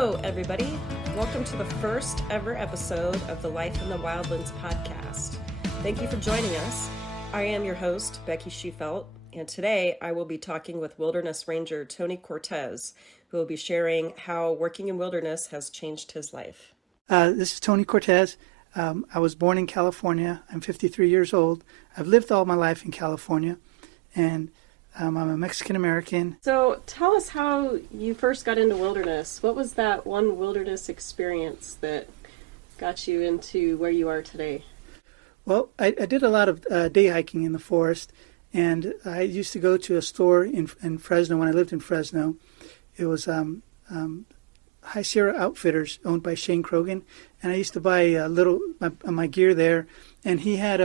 Hello, everybody. Welcome to the first ever episode of the Life in the Wildlands podcast. Thank you for joining us. I am your host, Becky Shefelt, and today I will be talking with Wilderness Ranger Tony Cortez, who will be sharing how working in wilderness has changed his life. This is Tony Cortez. I was born in California. I'm 53 years old. I've lived all my life in California, and I'm a Mexican-American. So tell us how you first got into wilderness. What was that one wilderness experience that got you into where you are today? Well, I did a lot of day hiking in the forest, and I used to go to a store in Fresno when I lived in Fresno. It was High Sierra Outfitters, owned by Shane Krogan, and I used to buy my gear there. And he had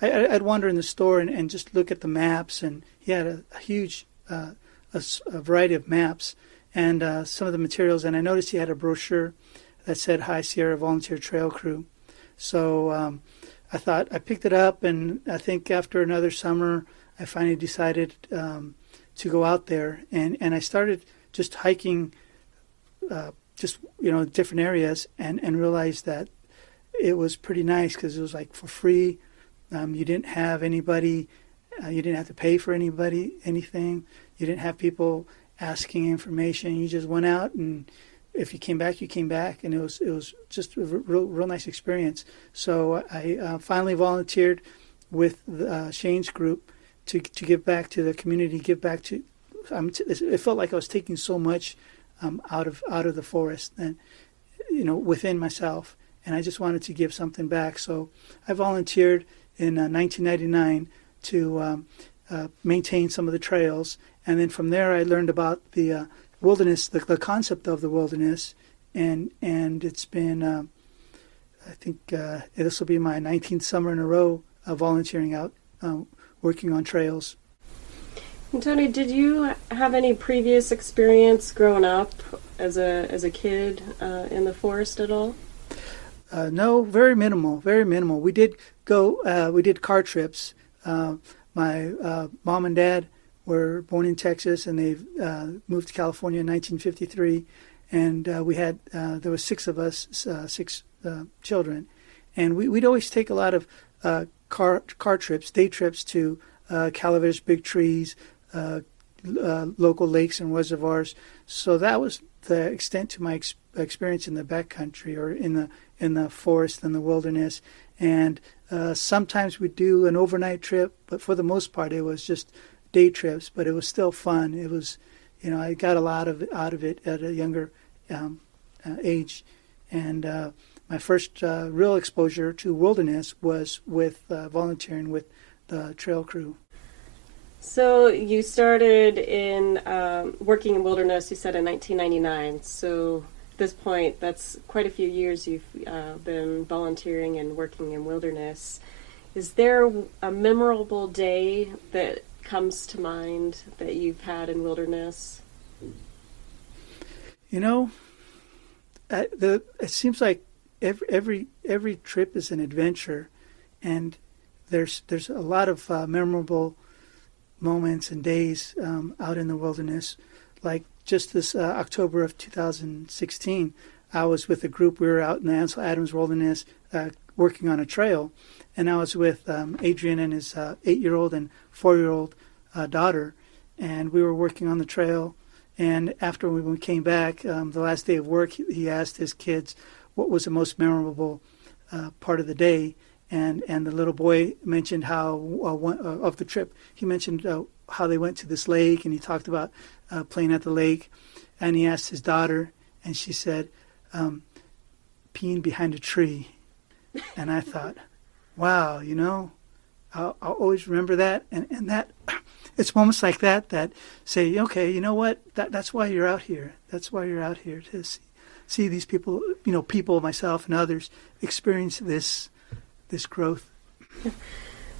I'd wander in the store and just look at the maps, and he had a huge a variety of maps and some of the materials. And I noticed he had a brochure that said High Sierra Volunteer Trail Crew. So I picked it up, and I think after another summer, I finally decided to go out there, and I started just hiking, different areas, and realized that it was pretty nice because it was like for free. You didn't have anybody, you didn't have to pay for anything. You didn't have people asking information. You just went out, and if you came back, you came back, and it was just a real nice experience. So I finally volunteered with Shane's group to give back to the community, give back to. It felt like I was taking so much out of the forest, and within myself, and I just wanted to give something back. So I volunteered in 1999 to maintain some of the trails, and then from there I learned about the wilderness, the concept of the wilderness, and it's been I think this will be my 19th summer in a row of volunteering out, working on trails. And Tony, did you have any previous experience growing up as a kid in the forest at all? No, very minimal. We did go. We did car trips. My mom and dad were born in Texas, and they moved to California in 1953. And we had there were six of us, six children, and we'd always take a lot of car trips, day trips to Calaveras Big Trees, local lakes and reservoirs. So that was the extent to my experience in the backcountry, or in the forest and the wilderness. And sometimes we'd do an overnight trip, but for the most part it was just day trips. But it was still fun. It was, I got a lot out of it at a younger age. And my first real exposure to wilderness was with volunteering with the trail crew. So you started in working in wilderness, you said in 1999. So at this point, that's quite a few years you've been volunteering and working in wilderness. Is there a memorable day that comes to mind that you've had in wilderness? It seems like every trip is an adventure, and there's a lot of memorable moments and days out in the wilderness. Like just this October of 2016, I was with a group. We were out in the Ansel Adams Wilderness working on a trail, and I was with Adrian and his 8-year-old and 4-year-old daughter, and we were working on the trail. And after we came back, the last day of work, he asked his kids what was the most memorable part of the day. And the little boy mentioned how of the trip. He mentioned how they went to this lake, and he talked about playing at the lake. And he asked his daughter, and she said, peeing behind a tree. And I thought, wow, I'll always remember that. And that it's moments like that say, okay, you know what? That's why you're out here. That's why you're out here, to see these people, people, myself and others, experience this growth.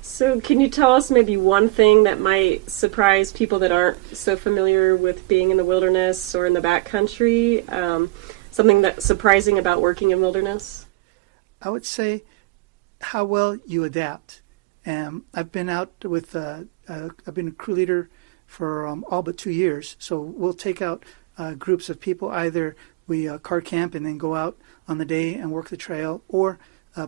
So can you tell us maybe one thing that might surprise people that aren't so familiar with being in the wilderness or in the backcountry? Something that's surprising about working in wilderness? I would say how well you adapt. I've been out with, I've been a crew leader for all but 2 years. So we'll take out groups of people. Either we car camp and then go out on the day and work the trail, or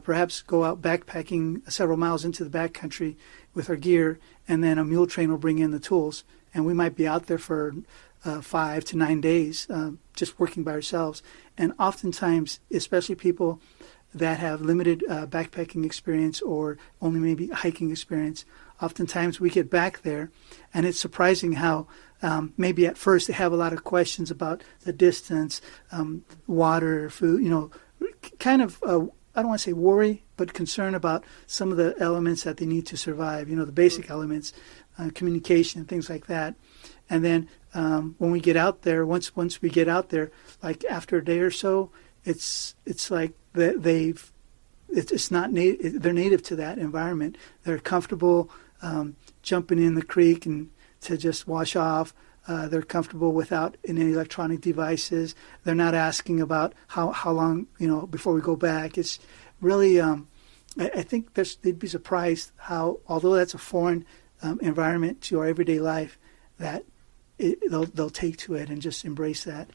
perhaps go out backpacking several miles into the backcountry with our gear, and then a mule train will bring in the tools, and we might be out there for 5 to 9 days just working by ourselves. And oftentimes, especially people that have limited backpacking experience or only maybe hiking experience, oftentimes we get back there, and it's surprising how maybe at first they have a lot of questions about the distance, water, food, kind of, I don't want to say worry, but concern about some of the elements that they need to survive, the basic elements, communication and things like that. And then when we get out there, once we get out there, like after a day or so, it's like they're native to that environment. They're comfortable jumping in the creek and to just wash off. They're comfortable without any electronic devices. They're not asking about how long before we go back. It's really I think they'd be surprised how, although that's a foreign environment to our everyday life, that they'll take to it and just embrace that.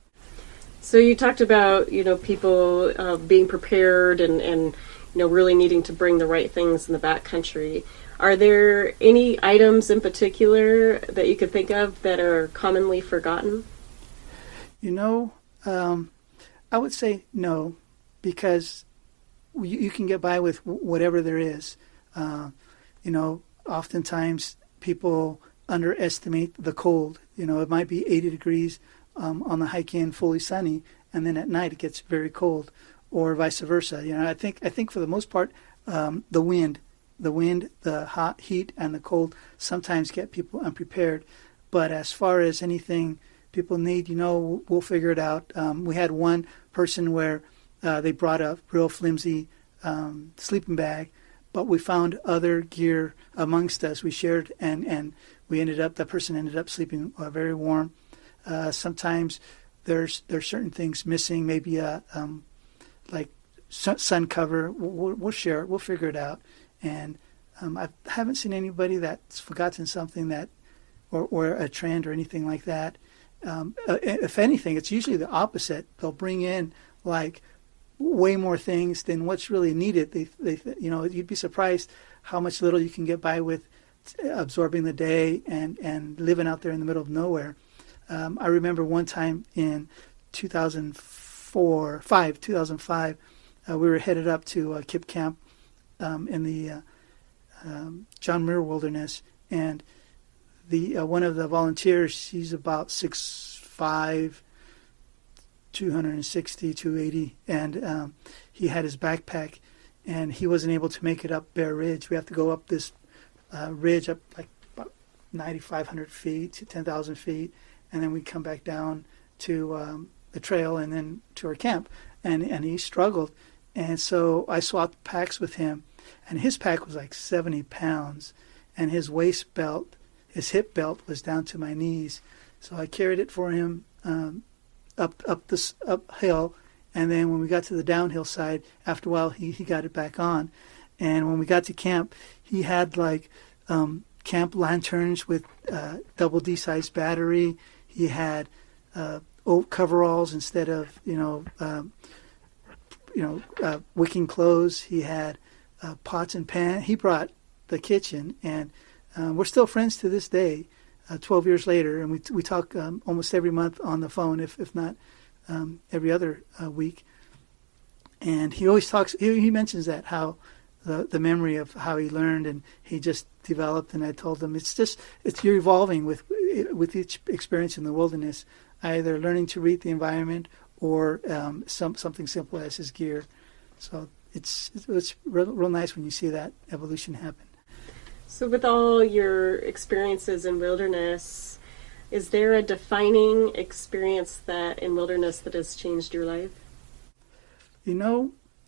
So you talked about people being prepared and really needing to bring the right things in the backcountry. Are there any items in particular that you could think of that are commonly forgotten? I would say no, because you can get by with whatever there is. Oftentimes people underestimate the cold. It might be 80 degrees on the hike in, fully sunny, and then at night it gets very cold, or vice versa. I think for the most part, the wind, the hot heat, and the cold sometimes get people unprepared. But as far as anything people need, we'll figure it out. We had one person where they brought a real flimsy sleeping bag, but we found other gear amongst us. We shared, and that person ended up sleeping very warm. Sometimes there's certain things missing, maybe like sun cover. We'll share it. We'll figure it out. And I haven't seen anybody that's forgotten something or a trend or anything like that. If anything, it's usually the opposite. They'll bring in like way more things than what's really needed. You'd be surprised how much little you can get by with absorbing the day and living out there in the middle of nowhere. I remember one time in 2005, we were headed up to Kip Camp in the John Muir Wilderness, and one of the volunteers, he's about 6'5", 260, 280, and he had his backpack, and he wasn't able to make it up Bear Ridge. We have to go up this ridge up like about 9,500 feet to 10,000 feet, and then we come back down to the trail and then to our camp, and he struggled. And so I swapped packs with him, and his pack was like 70 pounds, and his waist belt, his hip belt, was down to my knees. So I carried it for him uphill, and then when we got to the downhill side, after a while he got it back on. And when we got to camp, he had like camp lanterns with double D-size battery. He had oat coveralls instead of wicking clothes. He had pots and pans. He brought the kitchen, and we're still friends to this day, 12 years later, and we talk almost every month on the phone, if not every other week. And he always talks. He mentions that how the memory of how he learned and he just developed. And I told him you're evolving with each experience in the wilderness, either learning to read the environment or something simple as his gear. So it's real nice when you see that evolution happen. So with all your experiences in wilderness, is there a defining experience in wilderness that has changed your life?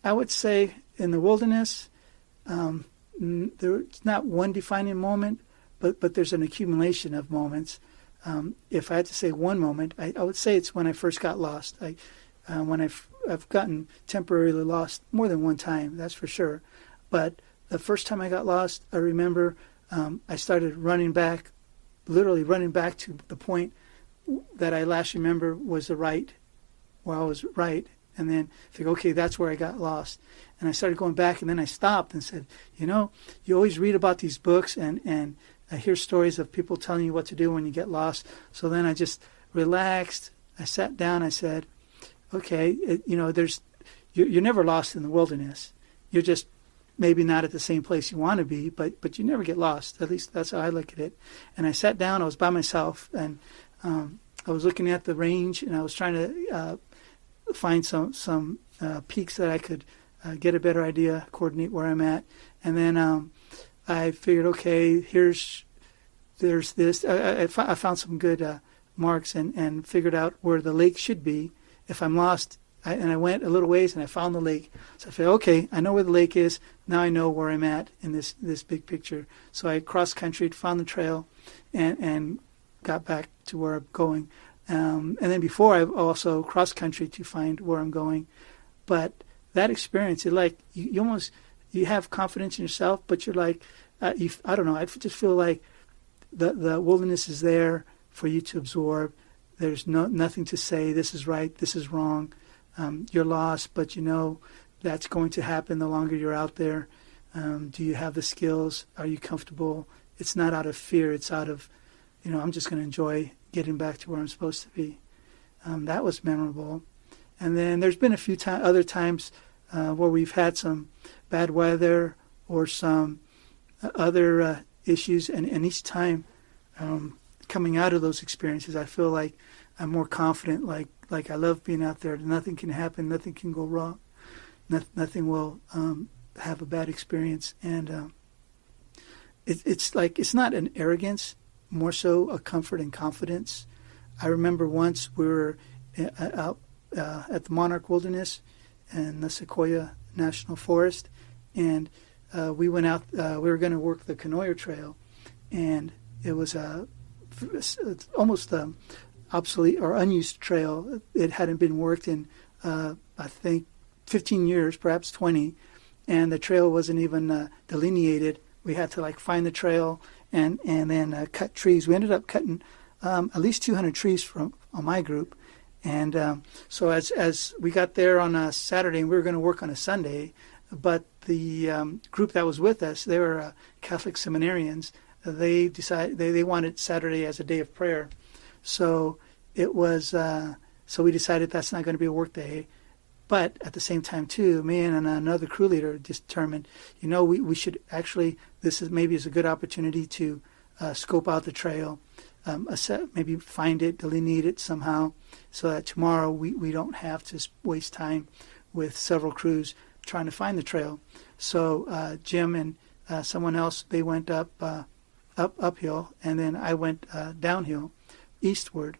I would say in the wilderness, there's not one defining moment, but there's an accumulation of moments. If I had to say one moment, I would say it's when I first got lost. When I've gotten temporarily lost more than one time, that's for sure. But the first time I got lost, I remember I started literally running back to the point that I last remember was the right where I was right, and then figure, okay, that's where I got lost. And I started going back, and then I stopped and said, you always read about these books and I hear stories of people telling you what to do when you get lost. So then I just relaxed. I sat down. I said, okay, you're never lost in the wilderness. You're just maybe not at the same place you want to be, but you never get lost. At least that's how I look at it. And I sat down. I was by myself, and I was looking at the range, and I was trying to find some peaks that I could get a better idea, coordinate where I'm at. And then I figured, okay, there's this. I found some good marks and figured out where the lake should be. If I'm lost, I went a little ways and I found the lake. So I figured, okay, I know where the lake is. Now I know where I'm at in this big picture. So I cross-countryed, found the trail, and got back to where I'm going. And then before, I've also cross-country to find where I'm going. But that experience, it like you have confidence in yourself, but you're like, I don't know, I just feel like the wilderness is there for you to absorb. There's nothing to say, this is right, this is wrong. You're lost, but that's going to happen the longer you're out there. Do you have the skills? Are you comfortable? It's not out of fear. It's out of, I'm just going to enjoy getting back to where I'm supposed to be. That was memorable. And then there's been a few other times where we've had some bad weather or some other issues. And each time coming out of those experiences, I feel like I'm more confident, like I love being out there. Nothing can happen. Nothing can go wrong. Nothing will have a bad experience. And it's like, it's not an arrogance, more so a comfort and confidence. I remember once we were out at the Monarch Wilderness in the Sequoia National Forest, and we went out, we were going to work the Canoyer Trail, and it was almost obsolete or unused trail. It hadn't been worked in, I think, 15 years, perhaps 20, and the trail wasn't even delineated. We had to find the trail and then cut trees. We ended up cutting at least 200 trees on my group, and so as we got there on a Saturday, and we were going to work on a Sunday, but the group that was with us, they were Catholic seminarians. They decided they wanted Saturday as a day of prayer. So it was. So we decided that's not going to be a work day, but at the same time too, me and another crew leader determined, we should actually. This is a good opportunity to scope out the trail, maybe find it, delineate it somehow, so that tomorrow we don't have to waste time with several crews trying to find the trail. So Jim and someone else, they went uphill, and then I went downhill, eastward,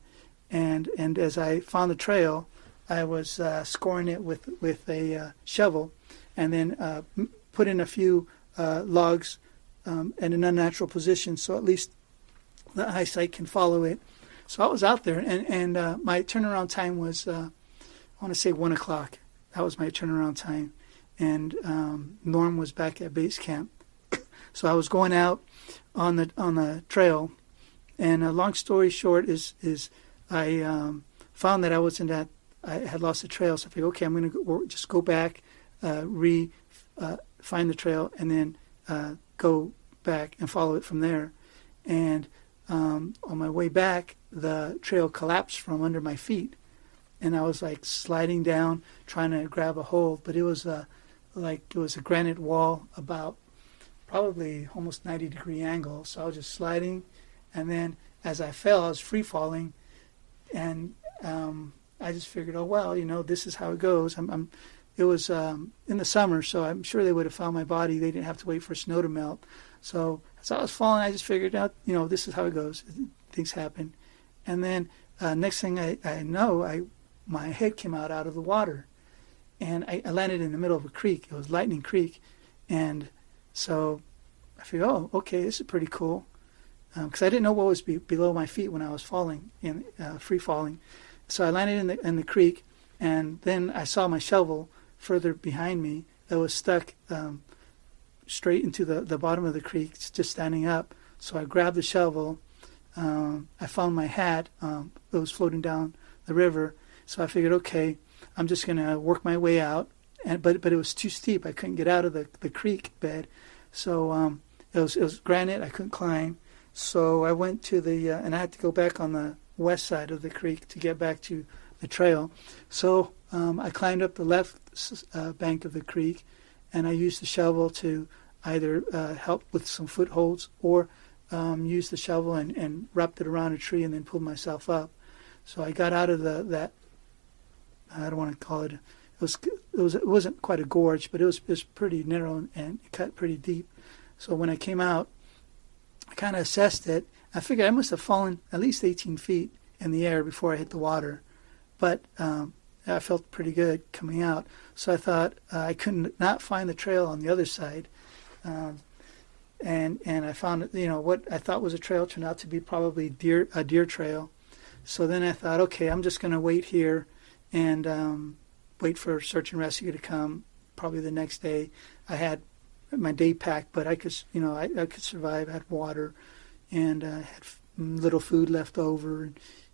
and as I found the trail, I was scoring it with a shovel, and then put in a few logs in an unnatural position, so at least the eyesight can follow it. So I was out there, and my turnaround time was, I want to say 1 o'clock. That was my turnaround time, and Norm was back at base camp. So I was going out on the trail, and long story short is I found that I had lost the trail. So I figured, okay, I'm going to just go back, find the trail, and then go back and follow it from there. And on my way back, the trail collapsed from under my feet, and I was sliding down, trying to grab a hold, but it was a granite wall about probably almost 90-degree angle. So I was just sliding, and then as I fell, I was free falling, and I just figured, oh well, this is how it goes. It was in the summer, so I'm sure they would have found my body. They didn't have to wait for snow to melt. So as I was falling, I just figured out, this is how it goes. Things happen. And then next thing I know, my head came out of the water, and I landed in the middle of a creek. It was Lightning Creek, and so I figured, oh, okay, this is pretty cool, because I didn't know what was below my feet when I was falling, free falling. So I landed in the creek, and then I saw my shovel further behind me that was stuck straight into the bottom of the creek, just standing up. So I grabbed the shovel. I found my hat that was floating down the river. So I figured, okay, I'm just going to work my way out. But it was too steep. I couldn't get out of the creek bed. So it was granite. I couldn't climb. So I went to and I had to go back on the west side of the creek to get back to the trail. So I climbed up the left bank of the creek, and I used the shovel to either help with some footholds or use the shovel and wrapped it around a tree and then pulled myself up. So I got out of that. I don't want to call it. It wasn't quite a gorge, but it was pretty narrow and it cut pretty deep. So when I came out, I kind of assessed it. I figured I must have fallen at least 18 feet in the air before I hit the water, but I felt pretty good coming out. So I thought I couldn't not find the trail on the other side, and I found what I thought was a trail turned out to be probably a deer trail. So then I thought, okay, I'm just going to wait here and wait for search and rescue to come. Probably the next day. I had my day packed, but I could I could survive. I had water, and I had little food left over,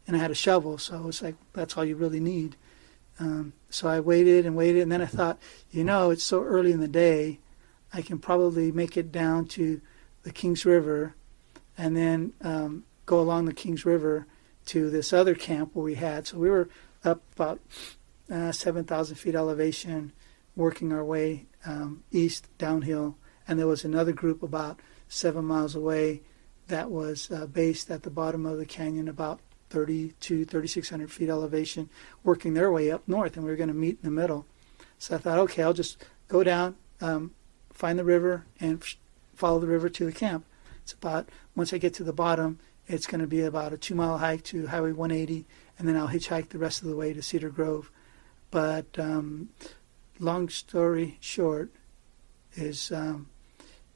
and I had a shovel. So it's like that's all you really need. So I waited, and then I thought, it's so early in the day, I can probably make it down to the Kings River, and then go along the Kings River to this other camp where we had. So we were up about 7,000 feet elevation, working our way east downhill, and there was another group about 7 miles away that was based at the bottom of the canyon, about 3,600 feet elevation, working their way up north, and we were going to meet in the middle. So I thought, okay, I'll just go down, find the river, and follow the river to the camp. It's about, once I get to the bottom, it's going to be about a 2-mile hike to Highway 180, and then I'll hitchhike the rest of the way to Cedar Grove. But long story short is,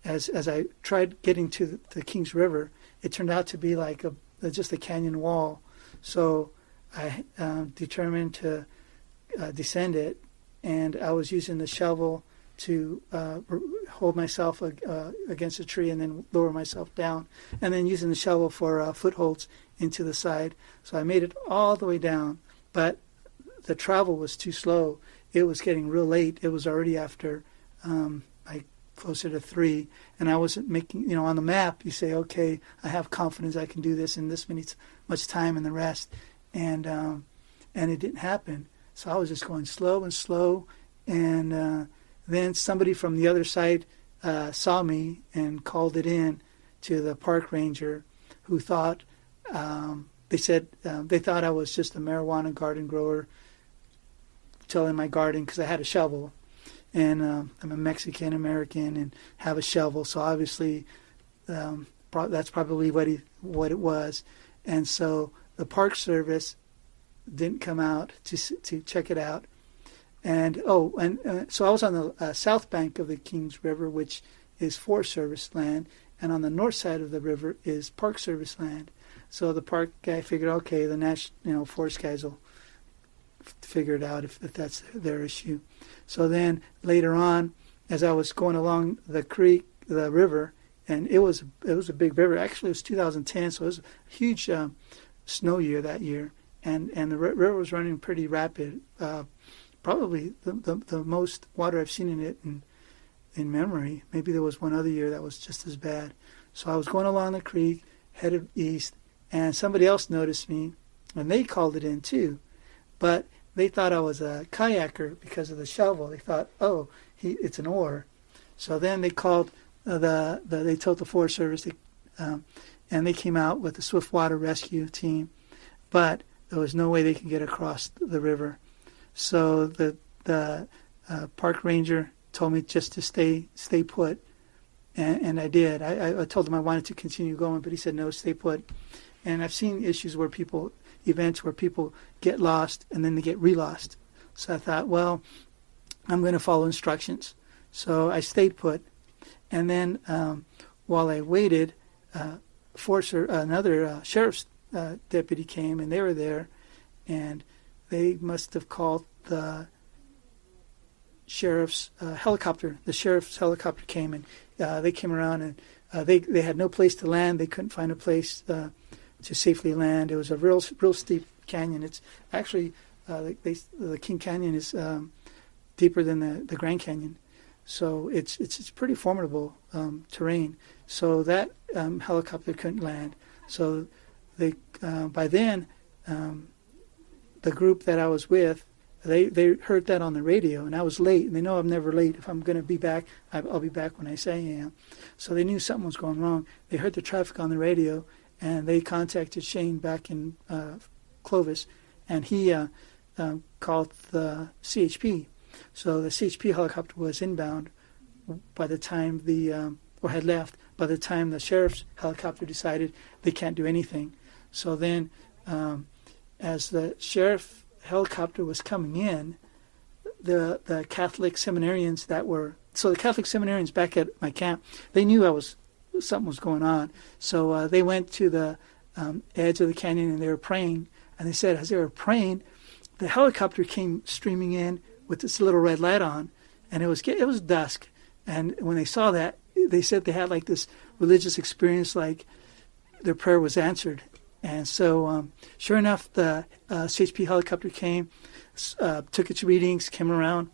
as I tried getting to the Kings River, it turned out to be like just a canyon wall. So I determined to descend it, and I was using the shovel to hold myself against a tree and then lower myself down, and then using the shovel for footholds into the side. So I made it all the way down, but the travel was too slow. It was getting real late. It was already after closer to 3, and I wasn't making, on the map you say, okay, I have confidence I can do this in this much time and the rest, and it didn't happen. So I was just going slow and slow, and then somebody from the other side saw me and called it in to the park ranger, who thought, they said they thought I was just a marijuana garden grower tilling my garden because I had a shovel. And I'm a Mexican American and have a shovel, so obviously that's probably what it was. And so the Park Service didn't come out to check it out. And so I was on the south bank of the Kings River, which is Forest Service land, and on the north side of the river is Park Service land. So the park guy figured, okay, the national forest guys will figure it out if that's their issue. So then later on, as I was going along the river, and it was a big river. Actually, it was 2010, so it was a huge snow year that year, and the river was running pretty rapid. Probably the most water I've seen in it in memory. Maybe there was one other year that was just as bad. So I was going along the creek, headed east, and somebody else noticed me, and they called it in too. But they thought I was a kayaker because of the shovel. They thought, oh, it's an oar. So then they called they told the Forest Service, and they came out with the swiftwater rescue team, but there was no way they could get across the river. So the park ranger told me just to stay put, and I did. I told him I wanted to continue going, but he said no, stay put. And I've seen events where people get lost and then they get re-lost. So I thought, well, I'm going to follow instructions. So I stayed put. And then while I waited, another sheriff's deputy came, and they were there, and they must have called the sheriff's helicopter. The sheriff's helicopter came, and they came around, and they had no place to land. They couldn't find a place to safely land. It was a real steep canyon. It's actually the King Canyon is deeper than the Grand Canyon, so it's pretty formidable terrain. So that helicopter couldn't land. So they by then the group that I was with, they heard that on the radio, and I was late, and they know I'm never late. If I'm going to be back, I'll be back when I say I am. So they knew something was going wrong. They heard the traffic on the radio, and they contacted Shane back in Clovis, and he called the CHP. So the CHP helicopter was inbound by the time or had left by the time the sheriff's helicopter decided they can't do anything. So then, as the sheriff helicopter was coming in, the Catholic seminarians the Catholic seminarians back at my camp, they knew something was going on. So they went to the edge of the canyon and they were praying. And they said, as they were praying, the helicopter came streaming in with this little red light on, and it was dusk. And when they saw that, they said they had like this religious experience, like their prayer was answered. And so, sure enough, the CHP helicopter came, took its readings, came around.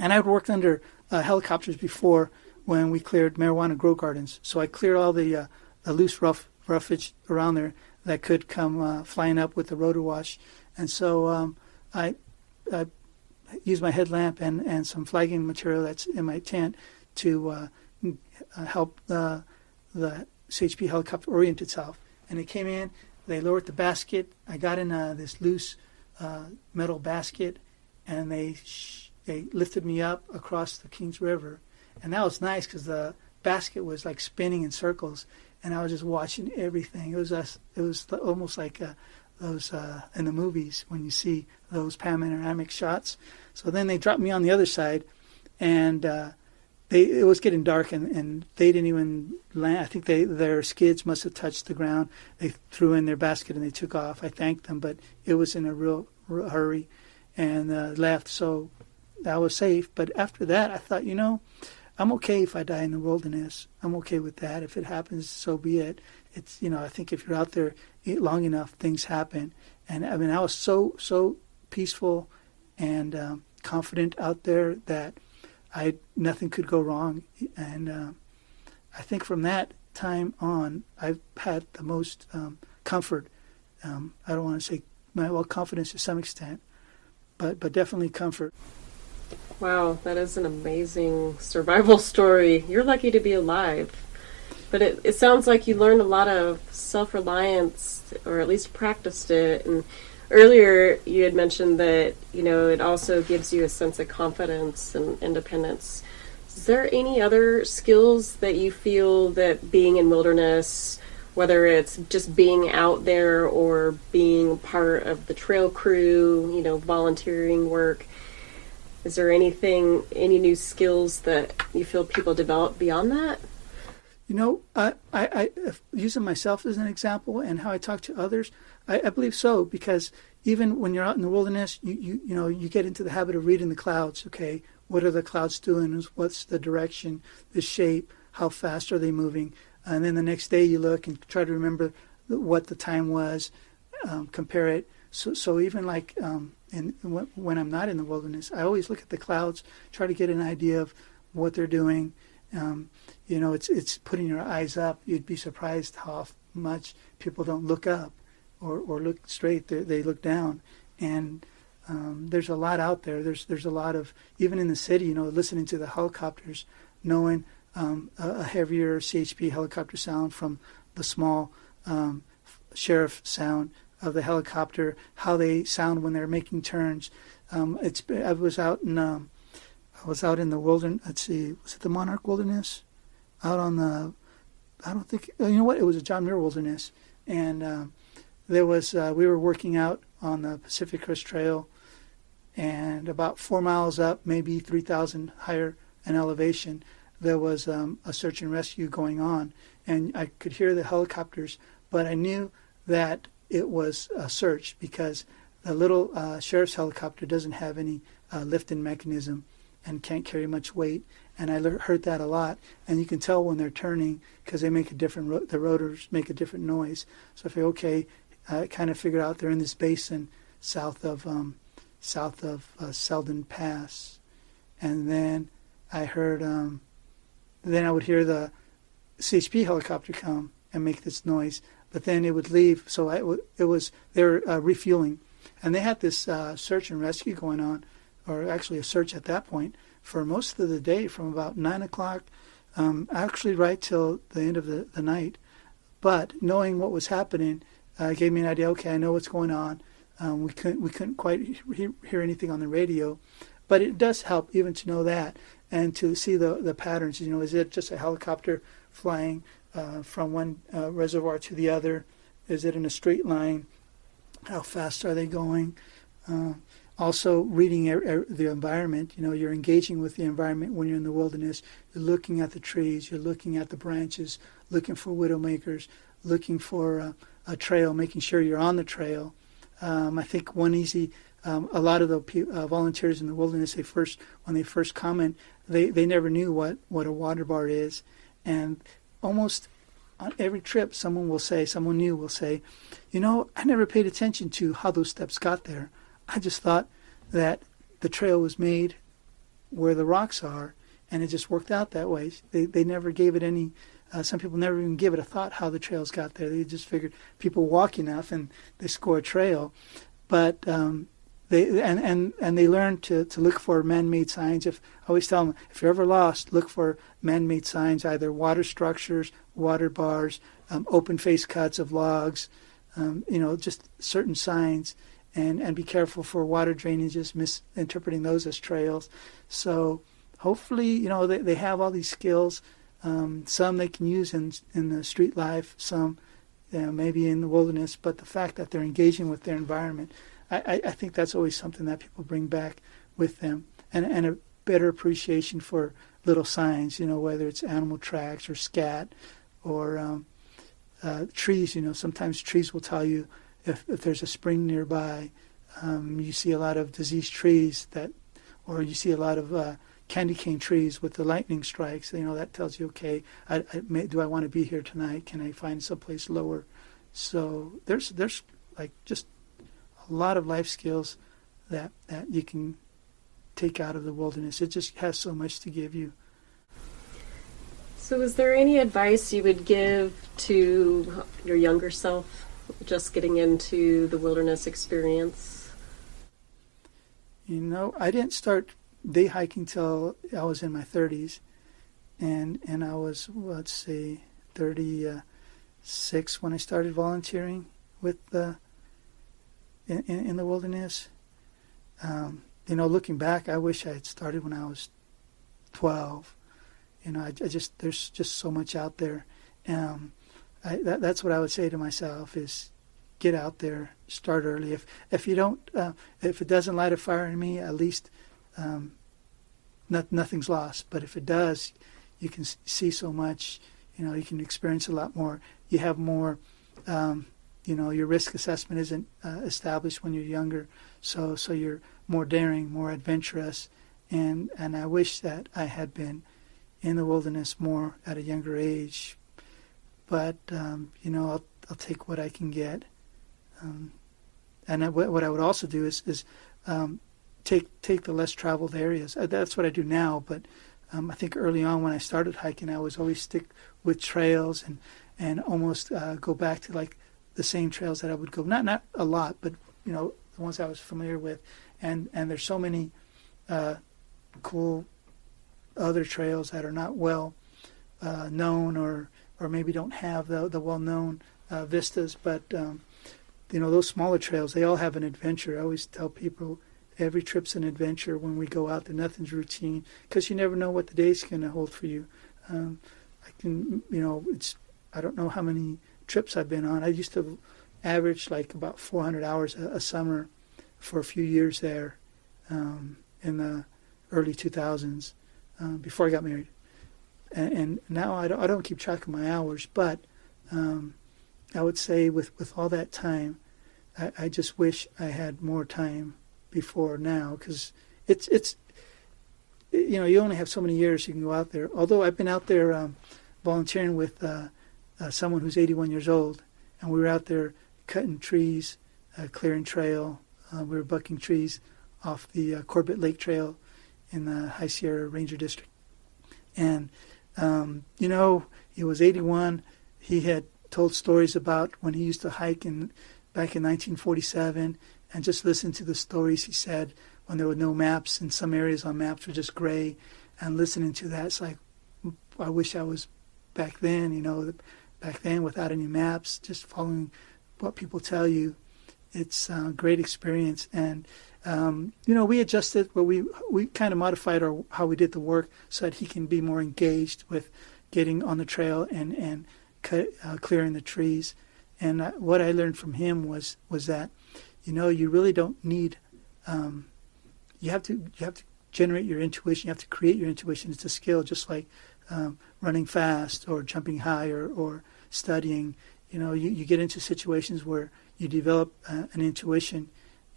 And I'd worked under helicopters before when we cleared marijuana grow gardens. So I cleared all the loose roughage around there that could come flying up with the rotor wash. And so I used my headlamp and some flagging material that's in my tent to help the CHP helicopter orient itself. And it came in, they lowered the basket. I got in this loose metal basket, and they lifted me up across the Kings River. And that was nice because the basket was like spinning in circles, and I was just watching everything. It was almost like those in the movies when you see those panoramic shots. So then they dropped me on the other side, and it was getting dark, and they didn't even land. I think their skids must have touched the ground. They threw in their basket and they took off. I thanked them, but it was in a real hurry, and left. So I was safe. But after that, I thought, I'm okay if I die in the wilderness. I'm okay with that. If it happens, so be it. It's I think if you're out there long enough, things happen. And I mean, I was so peaceful and confident out there that nothing could go wrong. And I think from that time on, I've had the most comfort. I don't want to say confidence to some extent, but definitely comfort. Wow, that is an amazing survival story. You're lucky to be alive. But it sounds like you learned a lot of self-reliance, or at least practiced it. And earlier you had mentioned that, it also gives you a sense of confidence and independence. Is there any other skills that you feel that being in wilderness, whether it's just being out there or being part of the trail crew, volunteering work, is there any new skills that you feel people develop beyond that? I using myself as an example and how I talk to others, I believe so, because even when you're out in the wilderness, you get into the habit of reading the clouds. Okay, what are the clouds doing? What's the direction, the shape, how fast are they moving? And then the next day you look and try to remember what the time was, compare it. So even like when I'm not in the wilderness, I always look at the clouds, try to get an idea of what they're doing. It's putting your eyes up. You'd be surprised how much people don't look up or look straight. They look down. And there's a lot out there. There's a lot of, even in the city, listening to the helicopters, knowing a heavier CHP helicopter sound from the small sheriff sound of the helicopter, how they sound when they're making turns. I was out in the wilderness. Let's see, was it the Monarch Wilderness? Out on the, I don't think, it was a John Muir Wilderness. And there was, we were working out on the Pacific Crest Trail, and about 4 miles up, maybe 3,000 higher in elevation, there was a search and rescue going on. And I could hear the helicopters, but I knew that it was a search because the little sheriff's helicopter doesn't have any lifting mechanism and can't carry much weight. And I heard that a lot. And you can tell when they're turning because they make the rotors make a different noise. So I figured, okay, I kind of figured out they're in this basin south of south of Selden Pass. And then I heard, then I would hear the CHP helicopter come and make this noise, but then it would leave. So they were refueling, and they had this search and rescue going on, or actually a search at that point for most of the day, from about 9 o'clock, actually right till the end of the night. But knowing what was happening gave me an idea. Okay, I know what's going on. We couldn't quite hear anything on the radio, but it does help even to know that and to see the patterns. Is it just a helicopter flying from one reservoir to the other? Is it in a straight line? How fast are they going? Also, reading the environment. You're engaging with the environment when you're in the wilderness. You're looking at the trees. You're looking at the branches, looking for widowmakers, looking for a trail, making sure you're on the trail. I think one easy, a lot of the volunteers in the wilderness, when they first comment, they never knew what a water bar is. And almost on every trip, someone new will say, I never paid attention to how those steps got there. I just thought that the trail was made where the rocks are, and it just worked out that way. They never gave it any, some people never even give it a thought how the trails got there. They just figured people walk enough and they score a trail. But they learn to look for man-made signs. I always tell them, if you're ever lost, look for man-made signs, either water structures, water bars, open face cuts of logs, just certain signs, and be careful for water drainages, misinterpreting those as trails. So hopefully, they have all these skills. Some they can use in the street life, some maybe in the wilderness, but the fact that they're engaging with their environment, I think that's always something that people bring back with them, and a better appreciation for little signs, whether it's animal tracks or scat or trees. Sometimes trees will tell you if there's a spring nearby. You see a lot of diseased trees or you see a lot of candy cane trees with the lightning strikes. That tells you, okay, do I want to be here tonight? Can I find someplace lower? So there's like just a lot of life skills that you can take out of the wilderness. It just has so much to give you. So is there any advice you would give to your younger self just getting into the wilderness experience? I didn't start day hiking till I was in my 30s, and I was, let's say, 36 when I started volunteering with in the wilderness. Looking back, I wish I had started when I was 12. There's just so much out there. That's what I would say to myself is get out there, start early. If you don't, if it doesn't light a fire in me, at least nothing's lost. But if it does, you can see so much. You can experience a lot more. You have more. Your risk assessment isn't established when you're younger, so you're more daring, more adventurous, and I wish that I had been in the wilderness more at a younger age. But I'll take what I can get, and what I would also do is take the less traveled areas. That's what I do now. But I think early on when I started hiking, I was always stick with trails and almost go back to like the same trails that I would go. Not a lot, but the ones I was familiar with. And there's so many cool other trails that are not well known or maybe don't have the well-known vistas, but those smaller trails, they all have an adventure. I always tell people every trip's an adventure when we go out there. Nothing's routine because you never know what the day's going to hold for you. I don't know how many trips I've been on. I used to average like about 400 hours a summer for a few years there in the early 2000s before I got married. And now I don't keep track of my hours, but I would say with all that time, I just wish I had more time before now, because it's you only have so many years you can go out there. Although I've been out there volunteering with someone who's 81 years old, and we were out there cutting trees, clearing trail. We were bucking trees off the Corbett Lake Trail in the High Sierra Ranger District. And, he was 81. He had told stories about when he used to hike back in 1947, and just listen to the stories he said when there were no maps, and some areas on maps were just gray. And listening to that, it's like, I wish I was back then, back then without any maps, just following what people tell you. It's a great experience. And, we adjusted, but we kind of modified how we did the work so that he can be more engaged with getting on the trail and clearing the trees. And what I learned from him was that, you really don't need, you have to generate your intuition. You have to create your intuition. It's a skill, just like running fast or jumping high or studying. You get into situations where you develop an intuition,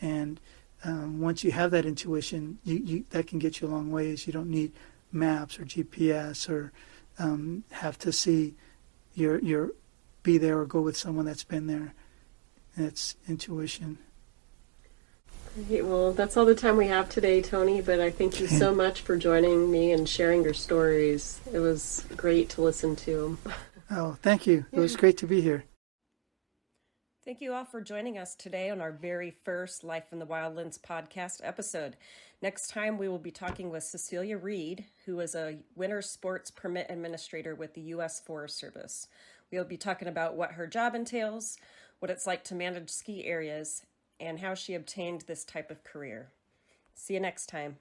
and once you have that intuition, that can get you a long ways. You don't need maps or GPS or have to see your be there or go with someone that's been there. It's intuition. Great. Well, that's all the time we have today, Tony, but I thank you so much for joining me and sharing your stories. It was great to listen to. Oh, thank you. It was great to be here. Thank you all for joining us today on our very first Life in the Wildlands podcast episode. Next time, we will be talking with Cecilia Reed, who is a winter sports permit administrator with the U.S. Forest Service. We'll be talking about what her job entails, what it's like to manage ski areas, and how she obtained this type of career. See you next time.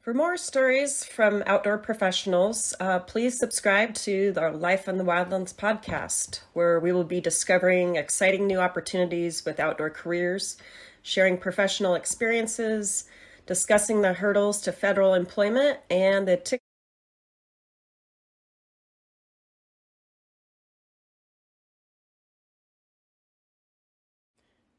For more stories from outdoor professionals, please subscribe to the Life in the Wildlands podcast, where we will be discovering exciting new opportunities with outdoor careers, sharing professional experiences, discussing the hurdles to federal employment, and the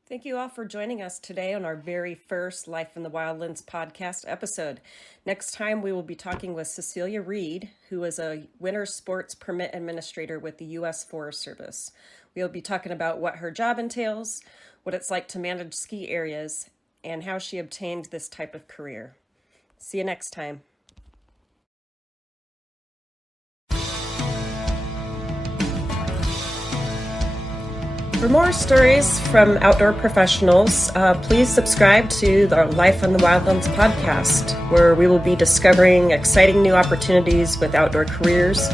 Thank you all for joining us today on our very first Life in the Wildlands podcast episode. Next time, we will be talking with Cecilia Reed, who is a winter sports permit administrator with the U.S. Forest Service. We'll be talking about what her job entails, what it's like to manage ski areas, and how she obtained this type of career. See you next time. For more stories from outdoor professionals, please subscribe to the Life in the Wildlands podcast, where we will be discovering exciting new opportunities with outdoor careers,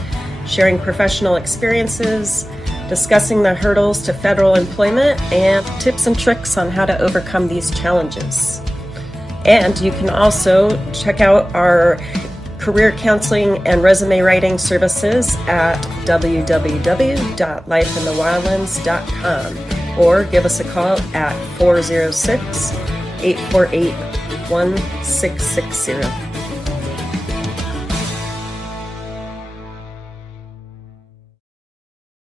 sharing professional experiences, discussing the hurdles to federal employment, and tips and tricks on how to overcome these challenges. And you can also check out our career counseling and resume writing services at www.lifeinthewildlands.com, or give us a call at 406-848-1660.